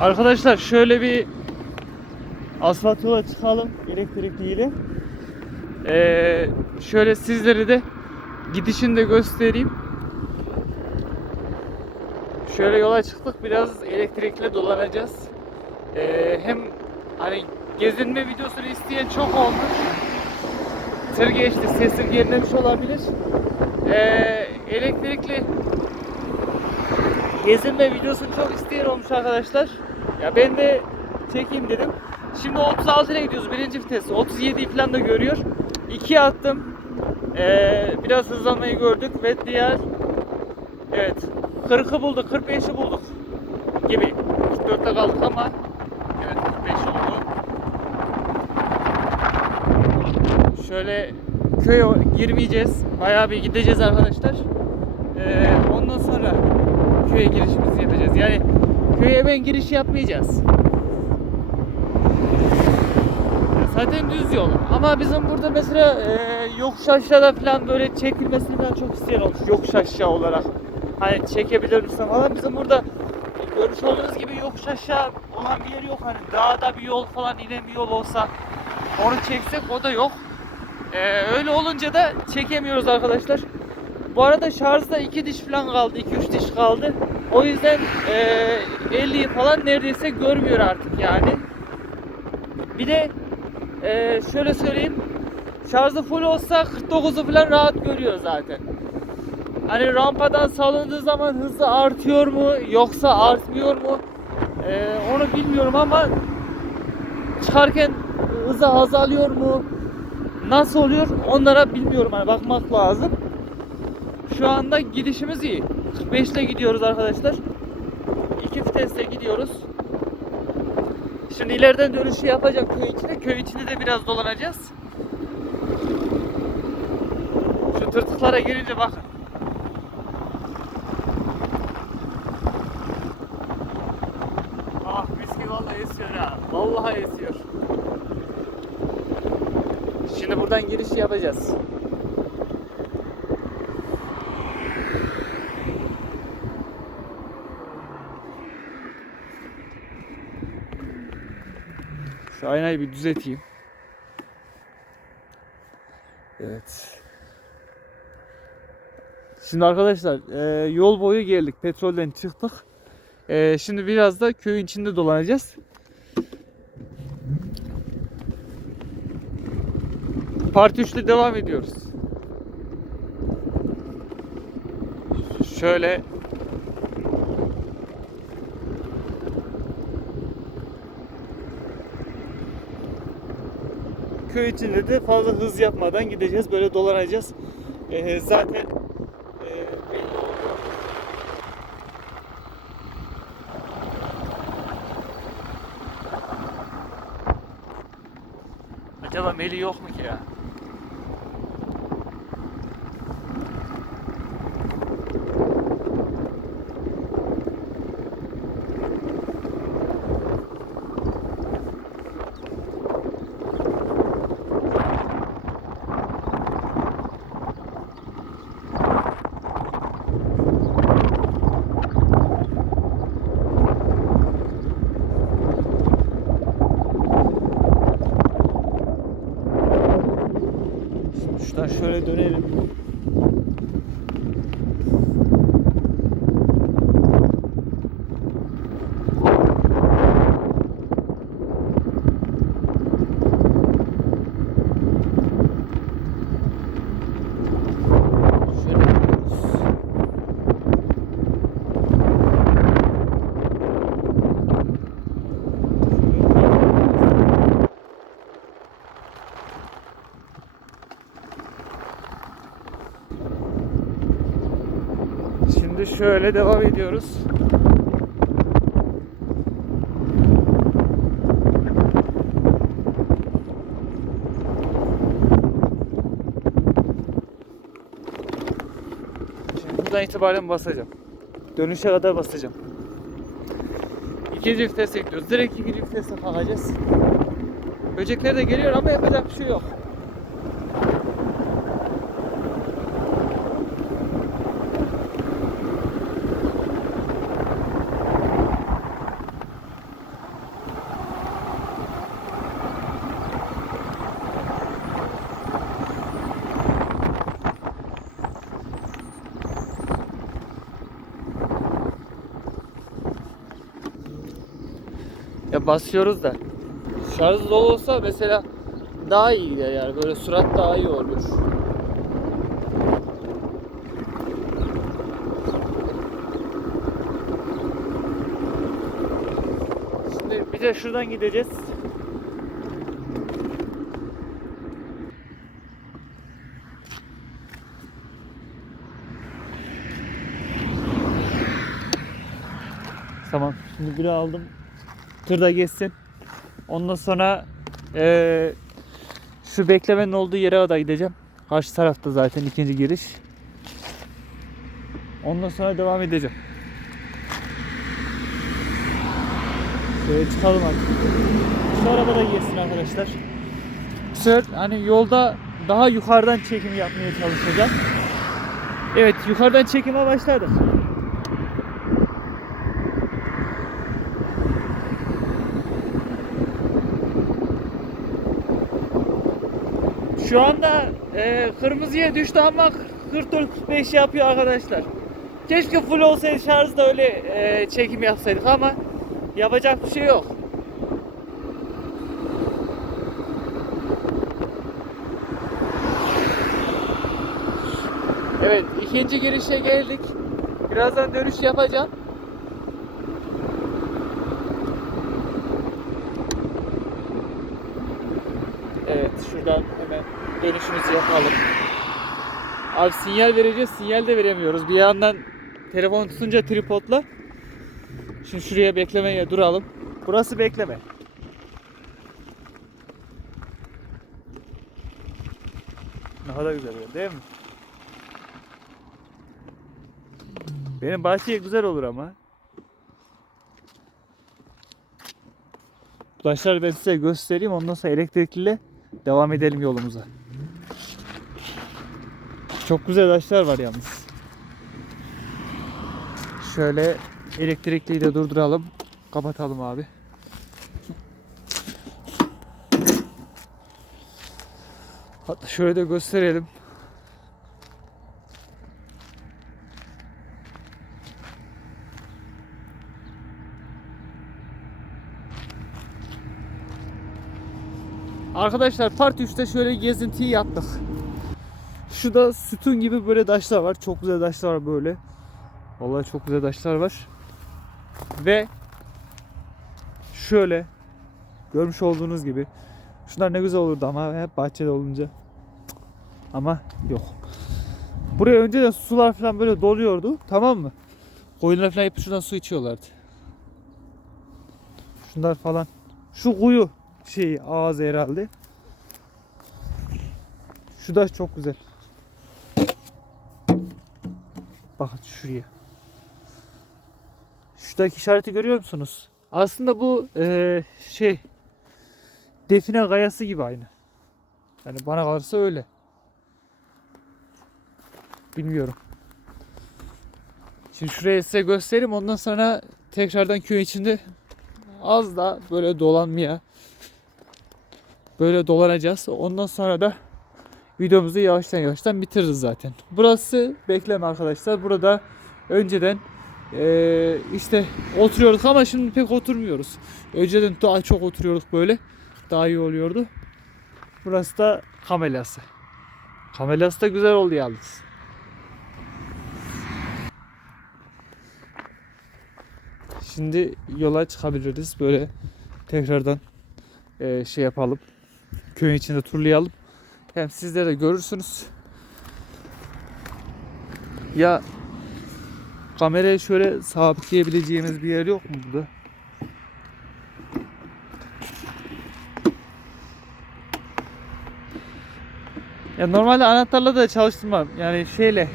Arkadaşlar şöyle bir asfalt yola çıkalım elektrikliyle. Ee, şöyle sizlere de gidişini de göstereyim. Şöyle yola çıktık biraz elektrikle dolanacağız. Ee, hem hani gezinme videosunu isteyen çok olmuş. Tır geçti sesim gerilemiş olabilir. Ee, elektrikli gezinme videosunu çok isteyen olmuş arkadaşlar. Ya ben de çekeyim dedim. Şimdi 36 ile gidiyoruz birinci vites. 37 falan da görüyor. 2'ye attım. Ee, biraz hızlanmayı gördük ve diğer evet 40'ı bulduk 45'i bulduk gibi. 44'te kaldık ama evet 45 oldu. Şöyle köye girmeyeceğiz. Bayağı bir gideceğiz arkadaşlar. Ee, ondan sonra köye girişimizi yapacağız. Yani köye hemen giriş yapmayacağız. Zaten düz yol. Ama bizim burada mesela e, yokuş aşağıda falan böyle çekilmesini falan çok isteyen olmuş. Yokuş aşağı olarak. Hani çekebilir misin falan. Bizim burada görmüş olduğunuz gibi yokuş aşağı olan bir yer yok. Hani dağda bir yol falan inen bir yol olsa onu çeksek o da yok. E, öyle olunca da çekemiyoruz arkadaşlar. Bu arada şarjda 2 diş falan kaldı. 2-3 diş kaldı. O yüzden e, 50'yi falan neredeyse görmüyor artık yani. Bir de e, şöyle söyleyeyim. Şarjı full olsa 49'u falan rahat görüyor zaten. Hani rampadan salındığı zaman hızı artıyor mu yoksa artmıyor mu? E, onu bilmiyorum ama çıkarken hızı azalıyor mu? Nasıl oluyor? Onlara bilmiyorum hani bakmak lazım. Şu anda gidişimiz iyi. 45 ile gidiyoruz arkadaşlar. İki vitesle gidiyoruz. Şimdi ileriden dönüşü yapacağım köy içine. Köy içinde de biraz dolanacağız. Şu tırtıklara girince bakın. Ah mis gibi vallahi esiyor ha. Vallahi esiyor. Şimdi buradan giriş yapacağız. Şu aynayı bir düzelteyim. Evet. Şimdi arkadaşlar e, yol boyu geldik. Petrolden çıktık. E, şimdi biraz da köyün içinde dolanacağız. Parti 3'te devam ediyoruz. Şöyle köy içinde de fazla hız yapmadan gideceğiz. Böyle dolanacağız. Zaten e, oldu. Acaba Meli yok mu ki ya? Şimdi şuradan şöyle dönelim. Şöyle gidiyoruz. Şimdi şöyle devam ediyoruz. Şimdi buradan itibaren basacağım. Dönüşe kadar basacağım. İkinci vitese gidiyoruz. Direkt ikinci vitese kalkacağız. Böcekler de geliyor ama yapacak bir şey yok. Ya basıyoruz da. Şarj dolu olsa mesela daha iyi gider yani böyle sürat daha iyi olur. Şimdi bir de şuradan gideceğiz. Tamam. Şimdi biri aldım. Tırda geçsin. Ondan sonra eee, şu beklemenin olduğu yere kadar gideceğim. Karşı tarafta zaten ikinci giriş. Ondan sonra devam edeceğim. Şöyle çıkalım artık. Şu araba da geçsin arkadaşlar. Bu sefer hani yolda daha yukarıdan çekim yapmaya çalışacağım. Evet yukarıdan çekime başladık. Şu anda e, kırmızıya düştü ama 44-45 yapıyor arkadaşlar. Keşke full olsaydı şarjda öyle e, çekim yapsaydık ama yapacak bir şey yok. Evet ikinci girişe geldik. Birazdan dönüş yapacağım. Evet şuradan hemen dönüşümüzü yapalım. Abi sinyal vereceğiz sinyal de veremiyoruz. Bir yandan telefonu tutunca tripodla. Şimdi şuraya beklemeye duralım. Burası bekleme. Ne kadar güzel yer, değil mi? Benim bahçeye güzel olur ama. Bu taşları ben size göstereyim. Ondan sonra elektrikliyle devam edelim yolumuza. Çok güzel taşlar var yalnız. Şöyle elektrikliyi de durduralım. Kapatalım abi. Hatta şöyle de gösterelim. Arkadaşlar part 3'te şöyle gezintiyi yaptık. Şurada sütun gibi böyle taşlar var. Çok güzel taşlar böyle. Vallahi çok güzel taşlar var. Ve şöyle görmüş olduğunuz gibi şunlar ne güzel olurdu ama hep bahçede olunca. Ama yok. Buraya önceden sular falan böyle doluyordu. Tamam mı? Koyunlar falan hep şuradan su içiyorlardı. Şunlar falan. Şu kuyu şey ağzı herhalde. Şu da çok güzel. Bakın şuraya. Şuradaki işareti görüyor musunuz? Aslında bu eee, şey define kayası gibi aynı. Yani bana kalırsa öyle. Bilmiyorum. Şimdi şuraya size göstereyim. Ondan sonra tekrardan köy içinde az da böyle dolanmaya böyle dolanacağız. Ondan sonra da videomuzu yavaştan yavaştan bitiririz zaten. Burası bekleme arkadaşlar. Burada önceden eee, işte oturuyorduk ama şimdi pek oturmuyoruz. Önceden daha çok oturuyorduk böyle. Daha iyi oluyordu. Burası da kamelası. Kamelası da güzel oldu yalnız. Şimdi yola çıkabiliriz. Böyle tekrardan eee, şey yapalım. Köyün içinde turlayalım. Hem sizler de görürsünüz. Ya kamerayı şöyle sabitleyebileceğimiz bir yer yok mu burada? Ya normalde anahtarla da çalıştırmam. Yani şeyle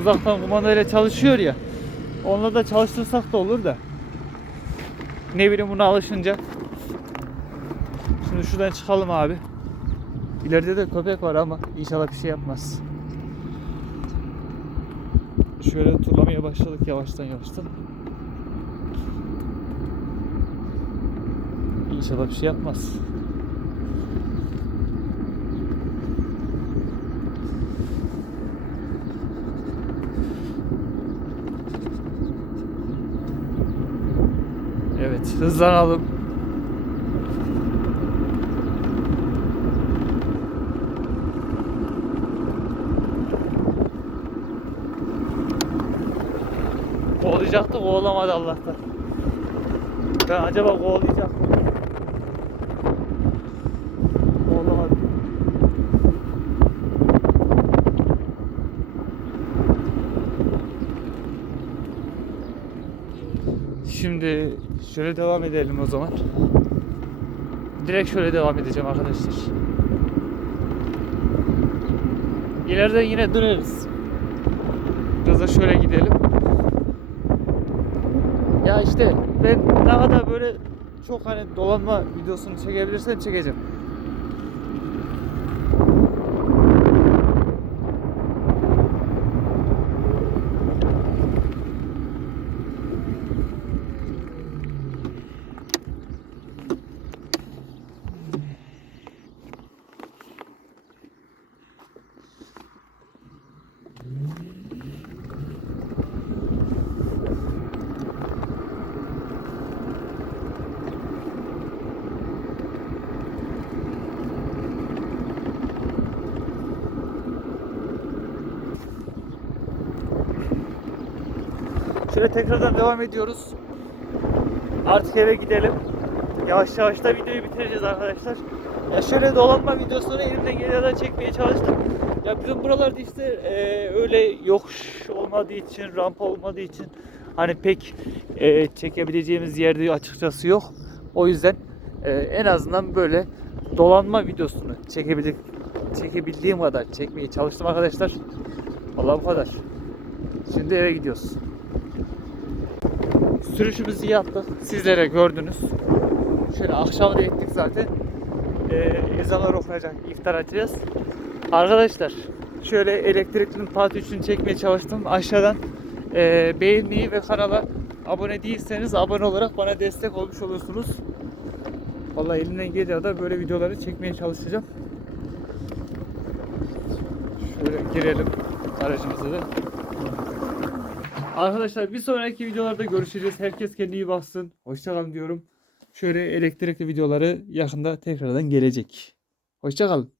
uzaktan kumandayla çalışıyor ya. Onunla da çalıştırsak da olur da. Ne bileyim buna alışınca. Şimdi şuradan çıkalım abi. İleride de köpek var ama inşallah bir şey yapmaz. Şöyle turlamaya başladık yavaştan yavaştan. İnşallah bir şey yapmaz. Evet hızlanalım. Kovalayacaktı kovalamadı Allah'tan. Ben acaba kovalayacak mı? Kovalamadı. Şimdi şöyle devam edelim o zaman. Direkt şöyle devam edeceğim arkadaşlar. İleride yine döneriz. Da şöyle gidelim. Ya işte ben ne kadar böyle çok hani dolanma videosunu çekebilirsem çekeceğim. Şöyle tekrardan devam ediyoruz. Artık eve gidelim. Yavaş yavaş da videoyu bitireceğiz arkadaşlar. Ya şöyle dolanma videosunu elimden gelene çekmeye çalıştım. Ya bizim buralarda işte e, öyle yokuş olmadığı için, rampa olmadığı için hani pek e, çekebileceğimiz yerde açıkçası yok. O yüzden e, en azından böyle dolanma videosunu çekebildik çekebildiğim kadar çekmeye çalıştım arkadaşlar. Vallahi bu kadar. Şimdi eve gidiyoruz. Sürüşümüzü yaptık. Sizlere gördünüz. Şöyle akşam da ettik zaten. Ee, ezanlar okunacak. iftar açacağız. Arkadaşlar şöyle elektrikli part 3'ünü çekmeye çalıştım. Aşağıdan e, beğenmeyi ve kanala abone değilseniz abone olarak bana destek olmuş olursunuz. Vallahi elimden geliyor da böyle videoları çekmeye çalışacağım. Şöyle girelim aracımıza da. Arkadaşlar bir sonraki videolarda görüşeceğiz. Herkes kendine iyi baksın. Hoşçakalın diyorum. Şöyle elektrikli videoları yakında tekrardan gelecek. Hoşçakalın.